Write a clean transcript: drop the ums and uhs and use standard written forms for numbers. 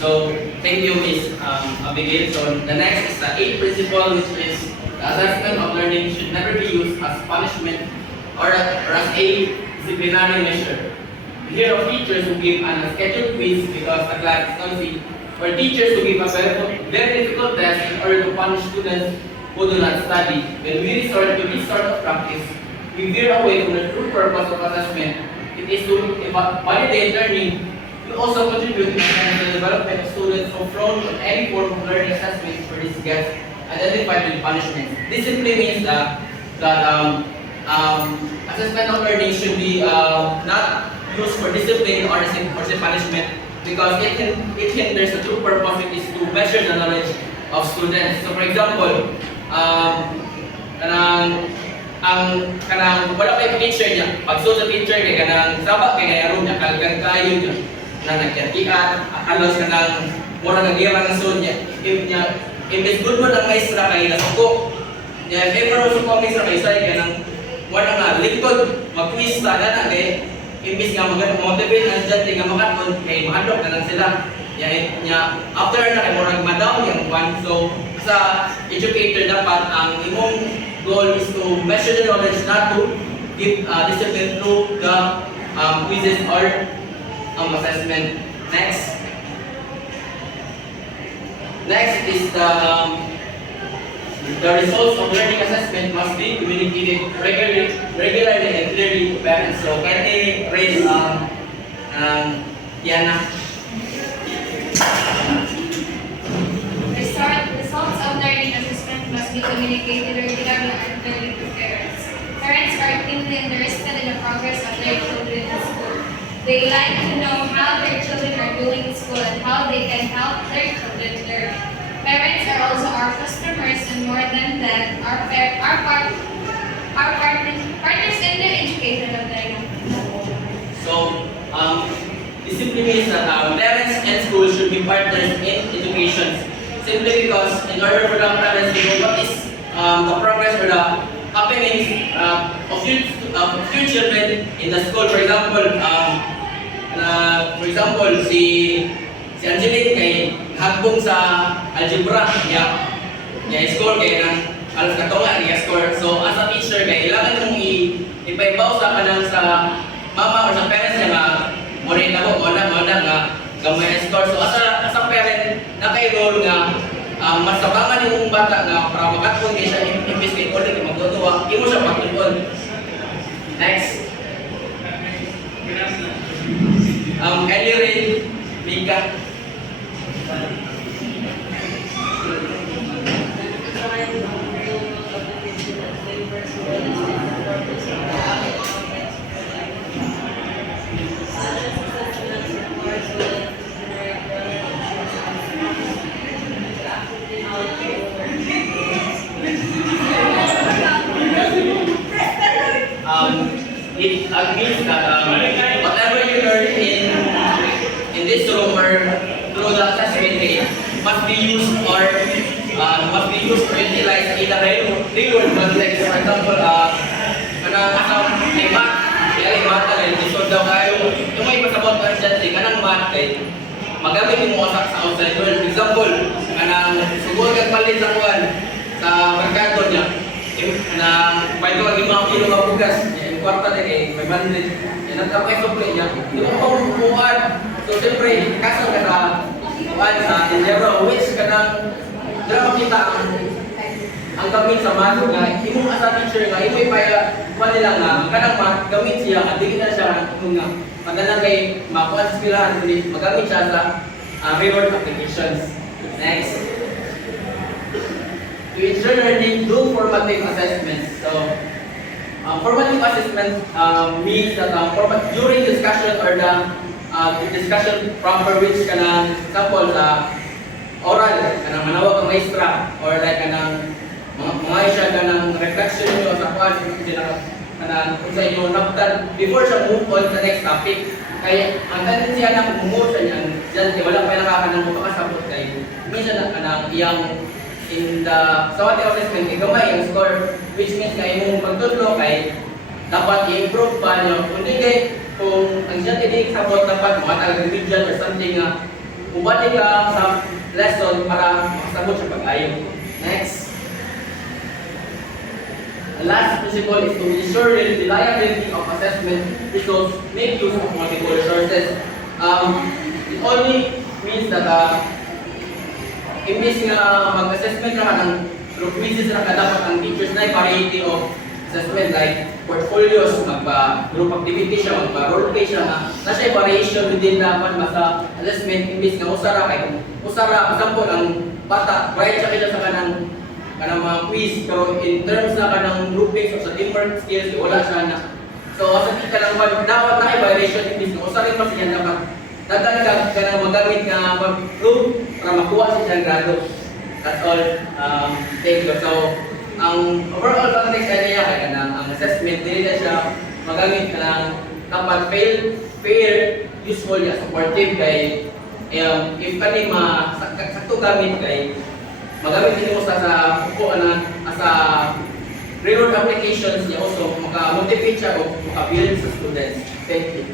So thank you, Ms. Abigail. So the next is the eighth principle, which is the assessment of learning should never be used as punishment or as a disciplinary measure. We hear of teachers who give an scheduled quiz because the class is noisy, or teachers who give a very difficult test in order to punish students who do not study. When we resort to this sort of practice, we veer away from the true purpose of assessment. It is to validate learning. We also contribute to the development of students who prone to any form of learning assessment for these guests identified with punishment. This simply means that assessment of learning should be not used for discipline or as punishment, because it hinders the true purpose, which is to measure the knowledge of students. So for example, kanang wala pa yung teacher niya, pagsuot sa teacher kay kanang sabak kay aron niya kalkan kayo niya na nagkatian akalos kanang mura nagira ng suot niya imbes good mo ng maestra kay nasuko niya ever so kami sa kaysay kanang wala nga likod mag-quiz sa na kay imbes nga mag-motivate ang estudyante nga makaton kay mahadlok na lang sila niya after na kay murag madaw yung one. So sa educator dapat ang imong goal is to measure the knowledge, not to give discipline through the quizzes or assessment. Next is the results of learning assessment must be communicated regularly and clearly to parents. So can they raise Yana? Results of learning assessment must be communicated regularly and clearly to parents. Parents are keenly interested in the progress of their children in school. They like to know how their children are doing in school and how they can help their children learn. Parents are also our customers, and more than that, our partners in the education of their young. So this simply means that parents and schools should be partners in education. Simply because in order for the parents to know what is the progress or the happenings of few children in the school. For example, si Angelique kay hagbong sa algebra niya score kay nang alas katonga niya score. So as a teacher kay kailangan mong ipaibaw sa kanang sa mama or sa parents niya nga mo nga gamay score. So as a parent naka-enroll nga mas tabangan yung bata nga para makatun kay siya imbis kay order kay magtutuwa imo siya pagtulon. Next, Ellie Ray Mika. It agrees that whatever you learn in this room or through the assessment aid must be used or utilized in a real world context. For example, may math, kaya math na rin, so daw kayo, yung may pasabot na dyan, kanang math kay magamit yung mga sa outside world. For example, siguro kang palit sa kuwan sa merkado niya, may ito ang 5 kilo ng bugas, kwarta din eh, 500. Yan ang tapay sobrang niya. Hindi mo pagpupuan. So, siyempre, kaso ka sa tindero, which ka nang dala makita ang gamit sa math nga, imong asa teacher nga, imong ipaya nila nga, kanang math, gamit siya, at di na siya, nga, pagdalang kay makuha sa skillahan, magamit siya sa reward applications. Next. To ensure learning, do formative assessments. So, formative assessment means that during discussion or the discussion proper which kanang example sa oral kanang manawag ang maestra or like kanang mga siya kanang reflection nyo sa kwan kanang kung sa inyo naptan before siya move on sa next topic. Kaya ang tendency na move sa niyan dyan wala pa nakakanang mapakasabot kayo minsan na kanang iyang in the summative assessment, gamay yung score, which means na yung pagtudlo kay dapat i-improve pa nyo. Kung hindi, kung ang siya tinig sabot, dapat mga taga-remedial or something na ubali ka sa lesson para makasabot sa pag-ayo. Next. The last principle is to ensure the reliability of assessment results, make use of multiple resources. It only means that imbis nga mag-assessment na ka ng through quizzes na ka, dapat ang teachers na variety of assessment like portfolios, magpa-group activity siya, magpa-role play siya, na siya variation within dapat sa assessment imbis nga usara kay usara example ang bata bright siya kaya sa kanang mga quiz pero in terms na kanang groupings o sa teamwork skills wala siya na. So sa kita lang dapat na variation imbis nga usara pa siya dapat dagan ka kanang magamit nga mag-group para makuha siya ang grado. That's all. Thank you. So ang overall context niya kay kanang ang assessment dili na siya magamit kanang dapat fair, useful ya supportive kay if kani sakto gamit kay magamit nimo sa kuan sa reward applications niya also maka-motivate siya o maka-build sa students. Thank you.